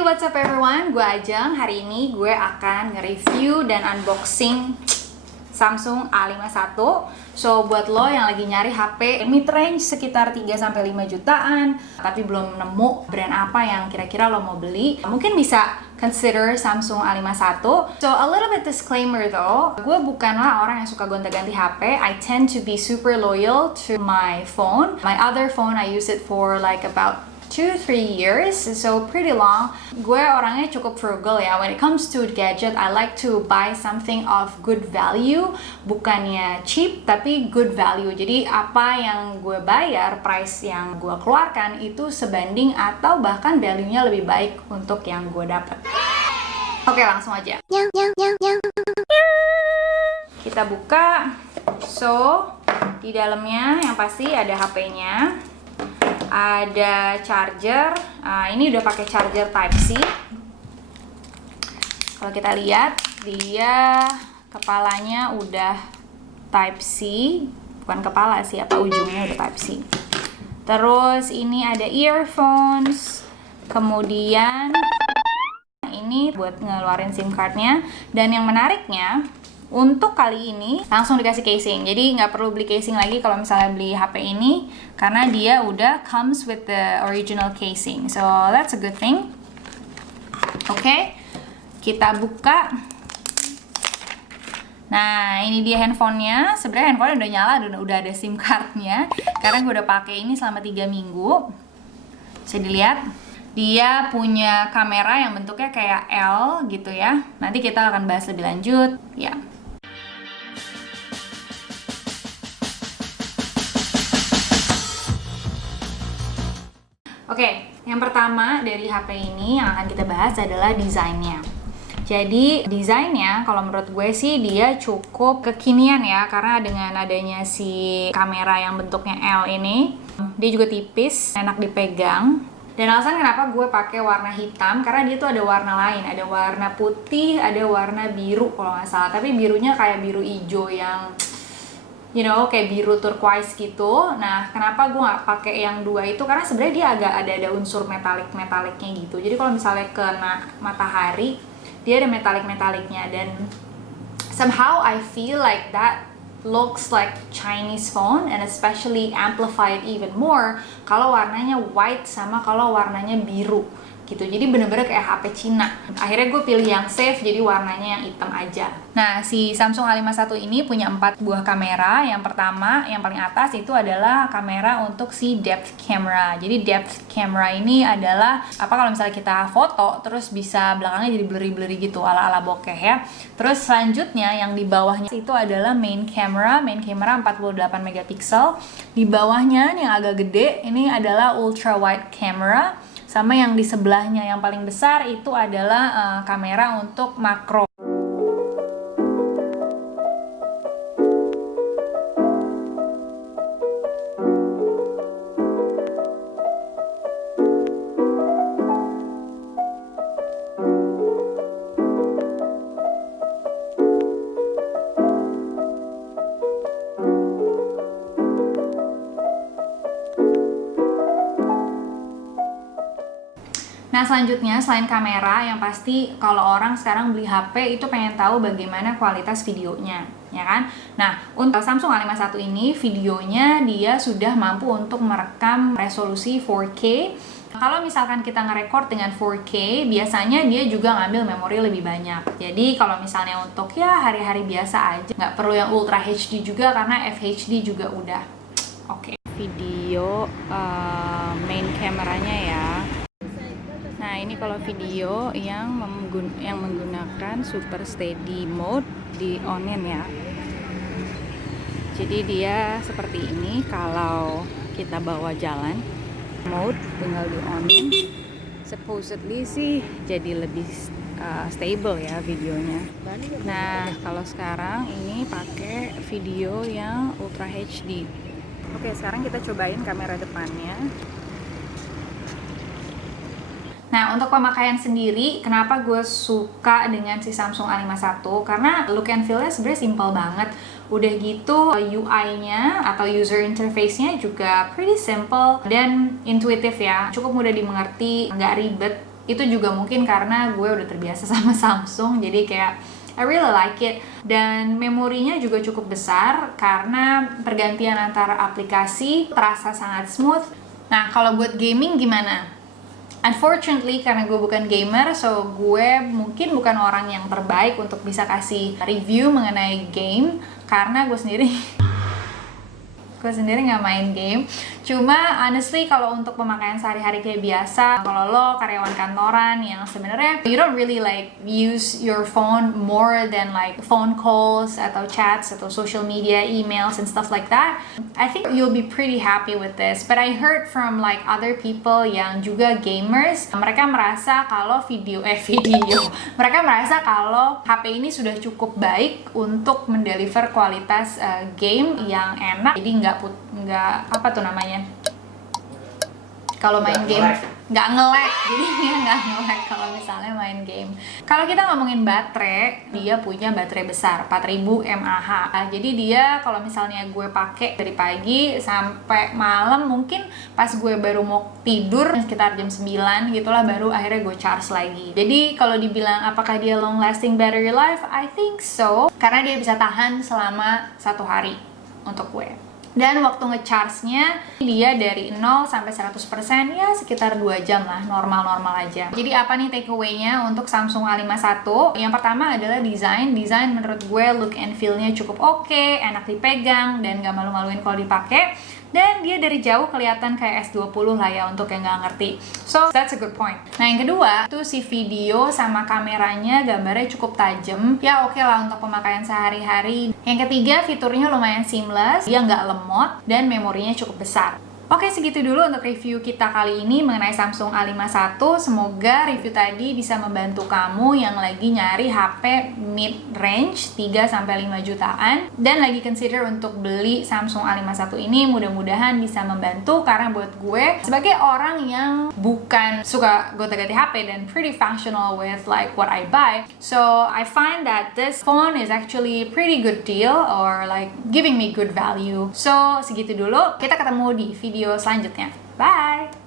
Hey, what's up everyone? Gue Ajeng. Hari ini gue akan nge-review dan unboxing Samsung A51. So, buat lo yang lagi nyari HP mid-range sekitar 3-5 jutaan tapi belum nemu brand apa yang kira-kira lo mau beli, mungkin bisa consider Samsung A51. So, a little bit disclaimer though, gue bukanlah orang yang suka gonta-ganti HP. I tend to be super loyal to my phone. My other phone, I use it for like about 2-3 years, so pretty long. Gue orangnya cukup frugal ya. When it comes to gadget, I like to buy something of good value, bukannya cheap tapi good value. Jadi apa yang gue bayar, price yang gue keluarkan itu sebanding atau bahkan value-nya lebih baik untuk yang gue dapat. Oke, langsung aja. Kita buka. So, di dalamnya yang pasti ada HP-nya. Ada charger, ini udah pakai charger Type-C. Kalau kita lihat, dia kepalanya udah Type-C, bukan kepala sih, apa ujungnya udah Type-C. Terus ini ada earphones, kemudian ini buat ngeluarin SIM cardnya. Dan yang menariknya, untuk kali ini langsung dikasih casing, jadi nggak perlu beli casing lagi kalau misalnya beli HP ini, karena dia udah comes with the original casing, so that's a good thing. Oke, kita buka. Nah, ini dia handphonenya. Sebenarnya handphonenya udah nyala, udah ada SIM cardnya, karena gue udah pakai ini selama 3 minggu. Bisa dilihat, dia punya kamera yang bentuknya kayak L gitu ya. Nanti kita akan bahas lebih lanjut ya. Oke, yang pertama dari HP ini yang akan kita bahas adalah desainnya. Jadi desainnya kalau menurut gue sih dia cukup kekinian ya, karena dengan adanya si kamera yang bentuknya L ini, dia juga tipis, enak dipegang. Dan alasan kenapa gue pakai warna hitam, karena dia tuh ada warna lain, ada warna putih, ada warna biru kalau nggak salah. Tapi birunya kayak biru hijau yang kayak biru turquoise gitu. Nah, kenapa gue nggak pakai yang dua itu? Karena sebenarnya dia agak ada unsur metalik-metaliknya gitu. Jadi kalau misalnya kena matahari, dia ada metalik-metaliknya. Dan somehow I feel like that looks like Chinese phone, and especially amplified even more kalau warnanya white sama kalau warnanya biru gitu. Jadi bener-bener kayak HP Cina. Akhirnya gue pilih yang safe, jadi warnanya yang hitam aja. Nah, si Samsung A51 ini punya 4 buah kamera. Yang pertama, yang paling atas itu adalah kamera untuk si depth camera. Jadi depth camera ini adalah kalau misalnya kita foto terus bisa belakangnya jadi blurry-blurry gitu, ala-ala bokeh ya. Terus selanjutnya yang di bawahnya itu adalah main camera 48 megapiksel. Di bawahnya yang agak gede ini adalah ultra wide camera. Sama yang di sebelahnya yang paling besar itu adalah kamera untuk makro. Nah, selanjutnya selain kamera, yang pasti kalau orang sekarang beli HP itu pengen tahu bagaimana kualitas videonya, ya kan? Nah, untuk Samsung A51 ini videonya dia sudah mampu untuk merekam resolusi 4K. Kalau misalkan kita nge-record dengan 4K, biasanya dia juga ngambil memori lebih banyak. Jadi kalau misalnya untuk ya hari-hari biasa aja, nggak perlu yang Ultra HD juga karena FHD juga udah. Oke. Video main kameranya ya. Nah, ini kalau video yang menggunakan super steady mode di on-in ya. Jadi dia seperti ini kalau kita bawa jalan. Mode tinggal di on-in. Supposedly sih jadi lebih stable ya videonya. Nah, kalau sekarang ini pakai video yang Ultra HD. Oke, sekarang kita cobain kamera depannya. Nah, untuk pemakaian sendiri, kenapa gue suka dengan si Samsung A51? Karena look and feel-nya sebenarnya simple banget. Udah gitu, UI-nya atau user interface-nya juga pretty simple dan intuitif ya. Cukup mudah dimengerti, nggak ribet. Itu juga mungkin karena gue udah terbiasa sama Samsung, jadi kayak I really like it. Dan memorinya juga cukup besar karena pergantian antara aplikasi terasa sangat smooth. Nah, kalau buat gaming gimana? Unfortunately, karena gue bukan gamer, so gue mungkin bukan orang yang terbaik untuk bisa kasih review mengenai game, karena gue sendiri nggak main game. Cuma honestly kalau untuk pemakaian sehari-hari kayak biasa, kalau lo karyawan kantoran yang sebenarnya you don't really like use your phone more than like phone calls atau chats atau social media, emails and stuff like that, I think you'll be pretty happy with this. But I heard from like other people yang juga gamers, mereka merasa kalau mereka merasa kalau HP ini sudah cukup baik untuk mendeliver kualitas game yang enak, jadi nggak apa tuh namanya, kalau main game nggak nge-lag, jadi dia nggak nge-lag kalau misalnya main game. Kalau kita ngomongin baterai, dia punya baterai besar 4000 mAh. Jadi dia kalau misalnya gue pakai dari pagi sampai malam, mungkin pas gue baru mau tidur sekitar jam 9 gitulah, baru akhirnya gue charge lagi. Jadi kalau dibilang apakah dia long lasting battery life, I think so, karena dia bisa tahan selama 1 hari untuk gue. Dan waktu ngecharge-nya dia dari 0 sampai 100% ya sekitar 2 jam lah, normal-normal aja. Jadi apa nih takeaway-nya untuk Samsung A51? Yang pertama adalah desain. Desain menurut gue look and feel-nya cukup oke, enak dipegang dan gak malu-maluin kalau dipakai. Dan dia dari jauh kelihatan kayak S20 lah ya untuk yang nggak ngerti. So, that's a good point. Nah, yang kedua, tuh si video sama kameranya gambarnya cukup tajam. Ya oke lah untuk pemakaian sehari-hari. Yang ketiga, fiturnya lumayan seamless, dia nggak lemot, dan memorinya cukup besar. Oke, segitu dulu untuk review kita kali ini mengenai Samsung A51. Semoga review tadi bisa membantu kamu yang lagi nyari HP mid-range 3-5 jutaan dan lagi consider untuk beli Samsung A51 ini. Mudah-mudahan bisa membantu, karena buat gue sebagai orang yang bukan suka gonta-ganti HP dan pretty functional with like what I buy, so I find that this phone is actually pretty good deal or like giving me good value. So, segitu dulu. Kita ketemu di video selanjutnya. Bye!